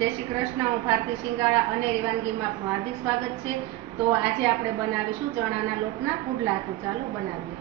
જય શ્રી કૃષ્ણ, હું ભારતી સિંગાળા અને વાનગીમાં હાર્દિક સ્વાગત છે. તો આજે આપણે બનાવીશું ચણાના લોટના પુડલા. તો ચાલો બનાવીએ.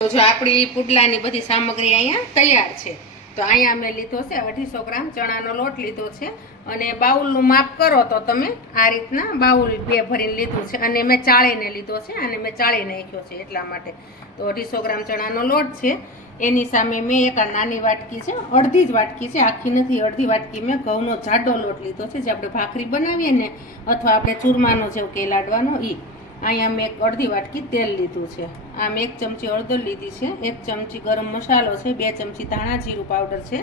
તો જો આપણી પુડલાની બધી સામગ્રી અહીંયા તૈયાર છે. તો અહીંયા મેં લીધો છે અઢીસો ગ્રામ ચણાનો લોટ લીધો છે. અને બાઉલનું માપ કરો તો તમે આ રીતના બાઉલ બે ભરીને લીધું છે. અને મેં ચાળીને લીધો છે, અને મેં ચાળી નાખ્યો છે એટલા માટે. તો અઢીસો ગ્રામ ચણાનો લોટ છે. એની સામે મેં એક આ નાની વાટકી છે, અડધી જ વાટકી છે. આખી નથી, અડધી વાટકી મેં ઘઉંનો જાડો લોટ લીધો છે. જે આપણે ભાખરી બનાવીએ ને, અથવા આપણે ચૂરમાનો જેવું કે લાડવાનો ઈ. અહીંયા મેં એક અડધી વાટકી તેલ લીધું છે. આમ એક ચમચી હળદર લીધી છે, એક ચમચી ગરમ મસાલો છે, બે ચમચી ધાણા જીરું પાવડર છે,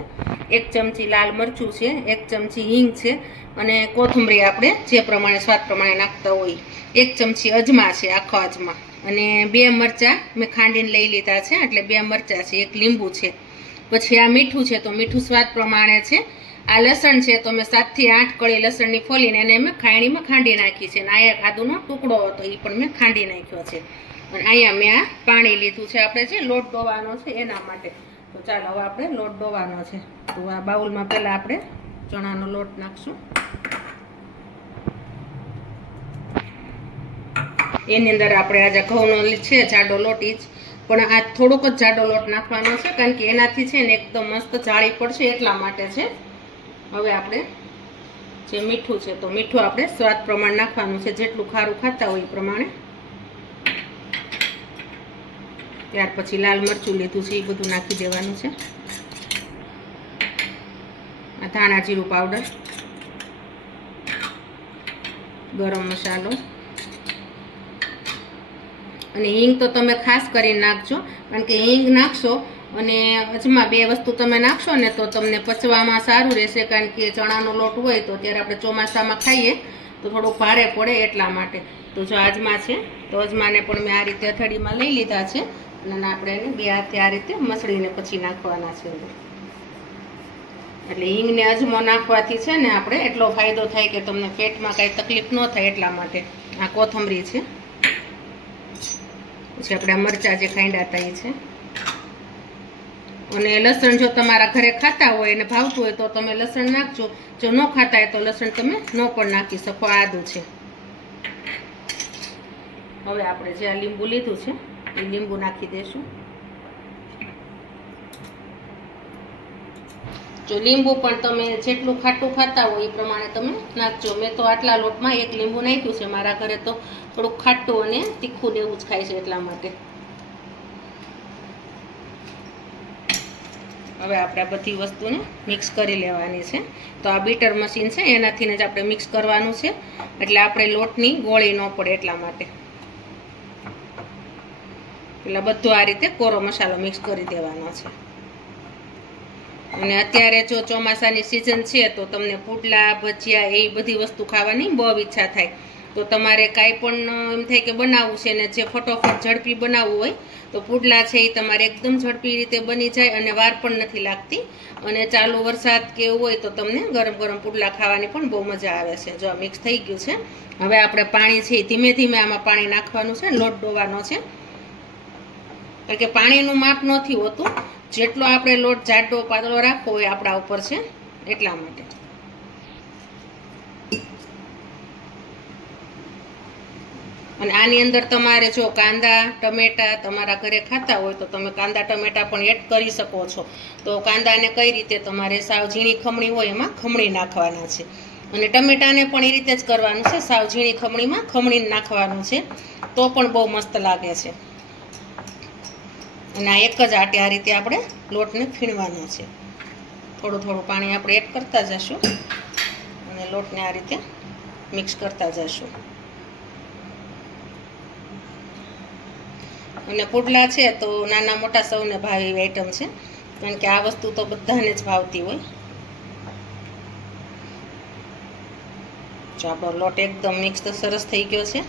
એક ચમચી લાલ મરચું છે, એક ચમચી હિંગ છે અને કોથમરી આપણે જે પ્રમાણે સ્વાદ પ્રમાણે નાખતા હોય, એક ચમચી અજમા છે આખો અજમા. અને બે મરચાં મેં ખાંડીને લઈ લીધા છે, એટલે બે મરચાં છે, એક લીંબુ છે. પછી આ મીઠું છે, તો મીઠું સ્વાદ પ્રમાણે છે. આ લસણ છે તો મેં સાતથી આઠ કળી લસણની ફોલીને એને મેં ખાયણીમાં ખાંડી નાખી છે. અને અહીંયા આદુનો ટુકડો હતો એ પણ મેં ખાંડી નાખ્યો છે. અને અહીંયા મેં આ પાણી લીધું છે. આપણે જે લોટ ડોવાનો છે એના માટે. તો ચાલો, હવે આપણે લોટ ડોવાનો છે. તો આ બાઉલમાં પહેલાં આપણે ચણાનો લોટ નાખશું. એની અંદર આપણે આજે ઘઉંનો છે જાડો લોટ ઈ જ. પણ આ થોડોક જ જાડો લોટ નાખવાનો છે, કારણ કે એનાથી છે ને એકદમ મસ્ત જાળી પડશે એટલા માટે છે. હવે આપણે જે મીઠું છે, તો મીઠું આપણે સ્વાદ પ્રમાણે નાખવાનું છે. જેટલું ખારું ખાતા હોય એ પ્રમાણે. ત્યાર પછી લાલ મરચું લીધું છે, એ બધું નાખી દેવાનું છે. આ ધાણા જીરું પાવડર ગરમ મસાલો. અને હિંગ તો તમે ખાસ કરીને નાખજો. કારણ કે હિંગ નાખશો અને અજમા બે વસ્તુ તમે નાખશો ને તો તમને પચવામાં સારું રહેશે, કારણ કે ચણાનો લોટ હોય તો ત્યારે આપણે ચોમાસામાં ખાઈએ તો થોડુંક ભારે પડે એટલા માટે. તો જો અજમા છે, તો અજમાને પણ મેં આ રીતે અથડીમાં લઈ લીધા છે અને આપણે એને બે હાથે આ રીતે મસળીને પછી નાખવાના છે એટલે હિંગને અજમો નાખવાથી છે ને આપણે એટલો ફાયદો થાય કે તમને પેટમાં કાંઈ તકલીફ ન થાય એટલા માટે. આ કોથમરી છે. પછી આપણે મરચાં જે ખાંડા હતા એ છે. અને લસણ જો તમારા ઘરે ખાતા હોય અને ભાવતું હોય તો તમે લસણ નાખજો. જો ન ખાતા હોય તો લસણ તમે ન પણ નાખી શકો. આદું છે. હવે આપણે જે આ લીંબુ લીધું છે, એ લીંબુ નાખી દઈશું જો લીંબુ પણ તમે જેટલું ખાટું ખાતા હોય એ પ્રમાણે તમે નાખજો. મેં તો આટલા લોટમાં એક લીંબુ નાખ્યું છે મારા ઘરે તો થોડુંક ખાટું અને તીખું એવું જ ખાય છે એટલા માટે. હવે આપણે બધી વસ્તુને મિક્સ કરી લેવાની છે. તો આ બીટર મશીન છે, એનાથી જ આપણે મિક્સ કરવાનું છે. એટલે આપણે લોટની ગોળી ન પડે એટલા માટે. એટલે બધું આ રીતે કોરો મસાલો મિક્સ કરી દેવાનો છે. અને અત્યારે જો ચોમાસાની સિઝન છે, તો તમને પુડલા, ભજીયા, એ બધી વસ્તુ ખાવાની બહુ ઈચ્છા થાય. તો તમારે કાંઈ પણ એમ થાય કે બનાવવું છે ને જે ફટોફટ ઝડપી બનાવવું હોય, તો પુડલા છે એ તમારે એકદમ ઝડપી રીતે બની જાય અને વાર પણ નથી લાગતી. અને ચાલુ વરસાદ કે એવું હોય તો તમને ગરમ ગરમ પુડલા ખાવાની પણ બહુ મજા આવે છે. જો મિક્સ થઈ ગયું છે, હવે આપણે પાણી છે ધીમે ધીમે આમાં પાણી નાખવાનું છે, લોટ ડોવાનો છે. કારણ કે પાણીનું માપ નથી હોતું. જેટલો આપણે લોટ જાડો પાતળો રાખવો હોય આપણા ઉપર છે, એટલા માટે. અને આની અંદર તમારે જો કાંદા, ટમેટા તમારા ઘરે ખાતા હોય તો તમે કાંદા, ટમેટા પણ એડ કરી શકો છો. તો કાંદાને કઈ રીતે તમારે સાવ ઝીણી ખમણી હોય એમાં ખમણી નાખવાના છે. અને ટમેટાને પણ એ રીતે જ કરવાનું છે, સાવ ઝીણી ખમણીમાં ખમણી નાખવાનું છે. તો પણ બહુ મસ્ત લાગે છે. અને આ એક જ આટે આ રીતે આપણે લોટને ફીણવાનો છે. થોડું થોડું પાણી આપણે એડ કરતા જશું. અને લોટને આ રીતે મિક્સ કરતા જશું. અને પુડલા છે તો નાના મોટા સૌને ભાવે એવી આઈટમ છે. કારણ કે આ વસ્તુ તો બધાને જ ભાવતી હોય. આપણો લોટ એકદમ મિક્સ તો સરસ થઈ ગયો છે.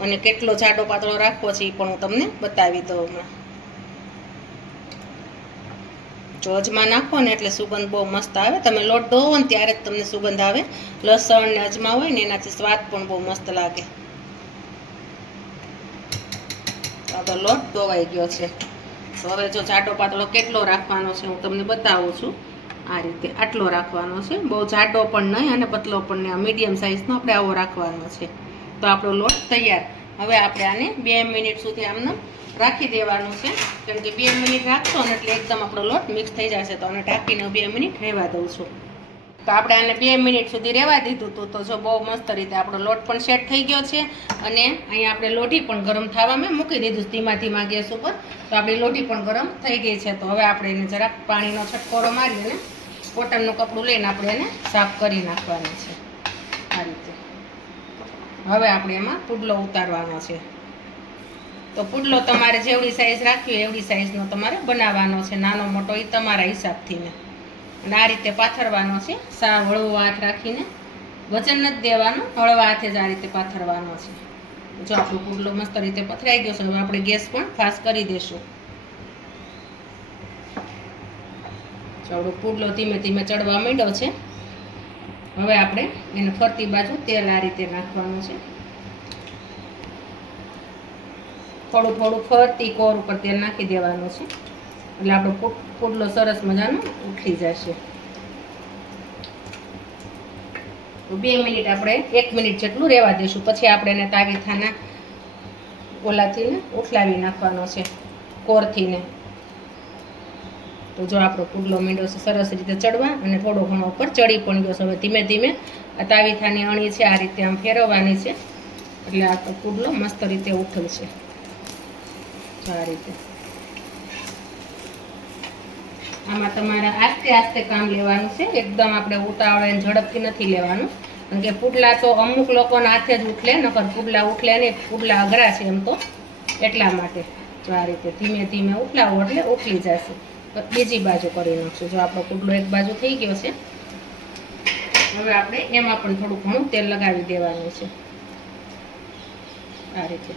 અને કેટલો જાડો પાતળો રાખવો છે એ પણ હું તમને બતાવી દઉં હમણાં. જો અજમા નાખો ને એટલે સુગંધ બહુ મસ્ત આવે. તમે લોટ ધોવો ને ત્યારે જ તમને સુગંધ આવે. લસણ ને અજમા હોય ને એનાથી સ્વાદ પણ બહુ મસ્ત લાગે. આપણો લોટ ધોવાઈ ગયો છે. તો હવે જો જાડો પાતળો કેટલો રાખવાનો છે હું તમને બતાવું છું. આ રીતે આટલો રાખવાનો છે. બહુ જાડો પણ નહીં અને પતલો પણ નહીં. આ મીડિયમ સાઇઝનો આપણે આવો રાખવાનો છે. તો આપણો લોટ તૈયાર. હવે આપણે આને બે મિનિટ સુધી આમને રાખી દેવાનું છે. કેમ કે બે મિનિટ રાખશો ને એટલે એકદમ આપણો લોટ મિક્સ થઈ જશે. તો આને ઢાંકીને બે મિનિટ રહેવા દઉં છું. તો આપણે આને બે મિનિટ સુધી રહેવા દીધું હતું તો જો બહુ મસ્ત રીતે આપણો લોટ પણ સેટ થઈ ગયો છે અને અહીંયા આપણે લોઢી પણ ગરમ થવા મેં મૂકી દીધું ધીમા ધીમા ગેસ ઉપર. તો આપણી લોટી પણ ગરમ થઈ ગઈ છે. તો હવે આપણે એને જરાક પાણીનો છટકોરો મારી અને કોટનનું કપડું લઈને આપણે એને સાફ કરી નાખવાનું છે. આ રીતે. હવે આપણે એમાં પુડલો ઉતારવાનો છે. તો પુડલો તમારે જેવડી સાઈઝ રાખવી એવડી સાઈઝનો તમારે બનાવવાનો છે. નાનો મોટો એ તમારા હિસાબથી ને. અને આ રીતે પાથરવાનો છે. સાવ હળવો હાથ રાખીને વજન નથી દેવાનું, હળવા હાથે જ આ રીતે પાથરવાનો છે. જો આપણો પુડલો મસ્ત રીતે પથરાઈ ગયો છે, હવે આપણે ગેસ પણ ફાસ્ટ કરી દેશું. આપણો પુડલો ધીમે ધીમે ચડવા માંડ્યો છે. હવે આપણે એને ફરતી બાજુ તેલ આ રીતે નાખવાનું છે. થોડું થોડું ફરતી કોર ઉપર તેલ નાખી દેવાનું છે. એટલે આપણો પુ- પુડલો સરસ મજાનો ઉઠી જશે. બે મિનિટ આપણે એક મિનિટ જેટલું રહેવા દઈશું પછી આપણે એને તાવીથાના ઓલાથી ને ઉઠલાવી નાખવાનો છે, કોરથીને. તો જો આપણો પુડલો મીંડો છે, સરસ રીતે ચડવા અને થોડો ઘણો ઉપર ચડી પણ ગયો છે. હવે ધીમે ધીમે આ તાવીથાની અણી છે, આ રીતે આમ ફેરવવાની છે. એટલે આ તો પુડલો મસ્ત રીતે ઉઠલશે આ રીતે. આમાં તમારે આસ્તે આસ્તે કામ લેવાનું છે. એકદમ આપણે ઉતાવળે ઝડપથી નથી લેવાનું. કારણ કે પુડલા તો અમુક લોકોના હાથે જ ઉઠલે, નકર પુડલા ઉઠલે નહીં, પુડલા અઘરા છે એમ તો. એટલા માટે જો આ રીતે ધીમે ધીમે ઉઠલાવો એટલે ઉઠલી જશે. બીજી બાજુ કરી નાખશું. જો આપણો પુડલો એક બાજુ થઈ ગયો છે, હવે આપણે એમાં પણ થોડું ઘણું તેલ લગાવી દેવાનું છે. આ રીતે.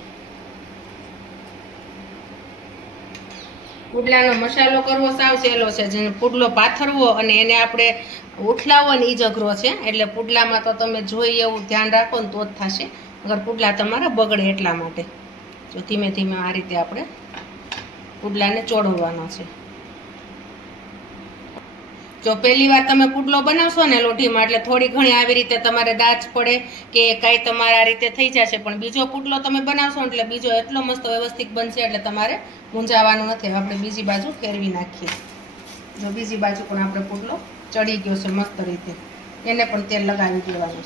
પુડલાનો મસાલો કરવો સાવ સહેલો છે. જેને પુડલો પાથરવો અને એને આપણે ઉઠલાવો ને એ જ અઘરો છે. એટલે પુડલામાં તો તમે જોઈ એવું ધ્યાન રાખો ને તો જ થશે. અગર પુડલા તમારા બગડે એટલા માટે. જો ધીમે ધીમે આ રીતે આપણે પુડલાને ચોડવવાનો છે. જો પહેલી વાર તમે પુડલો બનાવશો ને લોઢીમાં, એટલે થોડી ઘણી આવી રીતે તમારે દાચ પડે કે કાંઈ તમારે રીતે થઈ જશે. પણ બીજો પુડલો તમે બનાવશો એટલે બીજો એટલો મસ્ત વ્યવસ્થિત બનશે એટલે તમારે મૂંઝાવાનું નથી. આપણે બીજી બાજુ ફેરવી નાખીએ. જો બીજી બાજુ પણ આપણે પુડલો ચડી ગયો છે મસ્ત રીતે. એને પણ તેલ લગાવી દેવાનું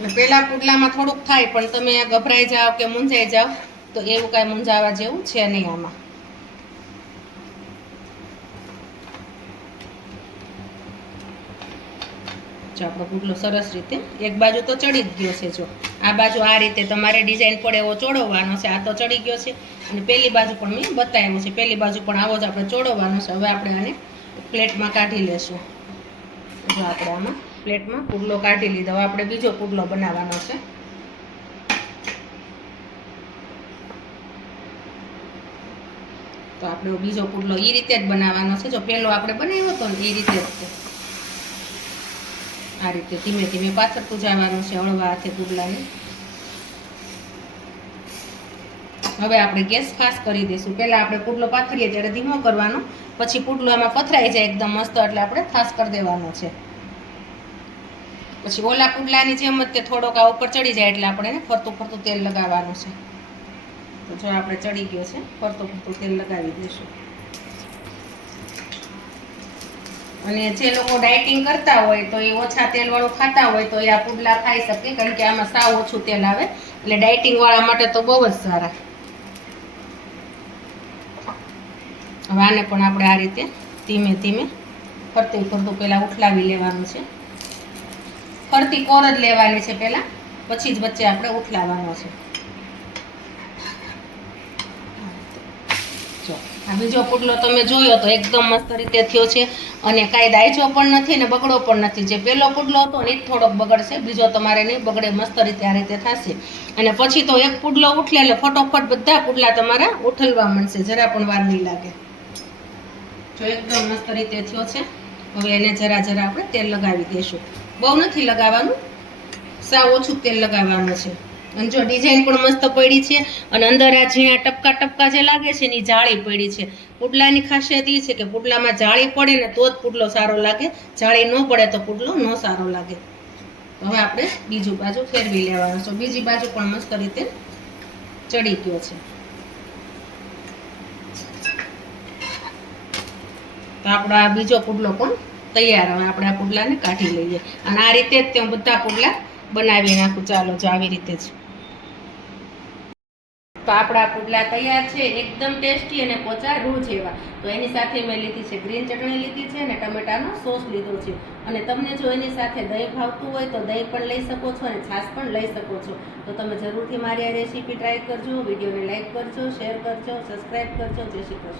છે. પહેલા પુડલામાં થોડુંક થાય, પણ તમે ગભરાઈ જાઓ કે મૂંઝાઈ જાઓ, તો એવું કાંઈ મૂંઝાવા જેવું છે નહીં આમાં. જો આપણો પુડલો સરસ રીતે. એક બાજુ તો ચડી જ ગયો છે જો. આ બાજુ આ રીતે તમારે ડિઝાઇન પડે એવો ચોડવવાનો છે, આ તો ચડી ગયો છે. અને પેલી બાજુ પણ મેં બતાવ્યું છે, પેલી બાજુ પણ આવો જ આપણે ચોડવવાનો છે. હવે આપણે આને પ્લેટમાં કાઢી લેશું. જો આપણે આમાં પ્લેટમાં પુડલો કાઢી લીધો. હવે આપણે બીજો પુડલો બનાવવાનો છે. તો આપણે બીજો પુડલો એ રીતે જ બનાવવાનો છે. જો પહેલો આપણે બનાવ્યો હતો ને એ રીતે જ આ રીતે ધીમે ધીમે પાછળ પૂજાવાનું છે, હળવા હાથે પુડલાને હવે આપણે ગેસ ફાસ્ટ કરી દઈશું. પહેલાં આપણે પુડલો પાથરીએ ત્યારે ધીમો કરવાનો. પછી પુડલો એમાં પથરાઈ જાય એકદમ મસ્ત, એટલે આપણે ફાસ્ટ કરી દેવાનો છે. પછી ઓલા પુડલાની જેમ જ તે થોડોક આ ઉપર ચડી જાય, એટલે આપણે એને ફરતું ફરતું તેલ લગાવવાનું છે. તો જો આપણે ચડી ગયો છે, ફરતું ફરતું તેલ લગાવી દઈશું. અને જે લોકો ડાયટિંગ કરતા હોય તો એ ઓછા તેલવાળું ખાતા હોય તો એ આ પુડલા ખાઈ શકે કારણ કે આમાં સાવ ઓછું તેલ આવે. એટલે ડાયટિંગવાળા માટે તો બહુ જ સારા. હવે આને પણ આપણે આ રીતે ધીમે ધીમે ફરતું ફરતું પહેલાં ઉઠલાવી લેવાનું છે. ફરતી કોર જ લેવાની છે પહેલાં, પછી જ વચ્ચે આપણે ઉઠલાવવાનો છે જો આ બીજો પુડલો તમે જોયો તો એકદમ મસ્ત રીતે થયો છે. અને કાંઈ દાયજો પણ નથી ને બગડો પણ નથી. જે પહેલો પુડલો હતો ને એ થોડોક બગડશે, બીજો તમારે નહીં, બગડે મસ્ત રીતે આ રીતે થશે. અને પછી તો એક પુડલો ઉઠલે એટલે ફટોફટ બધા પુડલા તમારા ઉઠલવા મળશે, જરા પણ વાર નહીં લાગે. જો એકદમ મસ્ત રીતે થયો છે. હવે એને જરા જરા આપણે તેલ લગાવી દઈશું. બહુ નથી લગાવવાનું? સાવ ઓછું તેલ લગાવવાનું છે. અને જો ડિઝાઇન પણ મસ્ત પડી છે અને અંદર આ ઝીણા ટપકા ટપકા જે લાગે છે એની જાળી પડી છે. પુડલાની ખાસિયત એ છે કે પુડલામાં જાળી પડે ને તો જ પુડલો સારો લાગે. જાળી ન પડે તો પુડલો ન સારો લાગે. હવે આપણે બીજું બાજુ ફેરવી લેવાનું છે. બીજી બાજુ પણ મસ્ત રીતે ચડી ગયો છે. તો આપણો આ બીજો પુડલો પણ તૈયાર હવે આપણે આ પુડલાને કાઢી લઈએ. અને આ રીતે જ તે બધા પુડલા બનાવી નાખું. ચાલો જો આવી રીતે જ. તો આપણા પુડલા તૈયાર છે, એકદમ ટેસ્ટી અને પોચા રૂ જેવા. તો એની સાથે મેં લીધી છે ગ્રીન ચટણી લીધી છે અને ટમેટાનો સોસ લીધો છે. અને તમને જો એની સાથે દહીં ભાવતું હોય તો દહીં પણ લઈ શકો છો અને છાશ પણ લઈ શકો છો. તો તમે જરૂરથી મારી આ રેસીપી ટ્રાય કરજો, વિડીયોને લાઇક કરજો, શેર કરજો, સબસ્ક્રાઈબ કરજો. જય શ્રી કૃષ્ણ.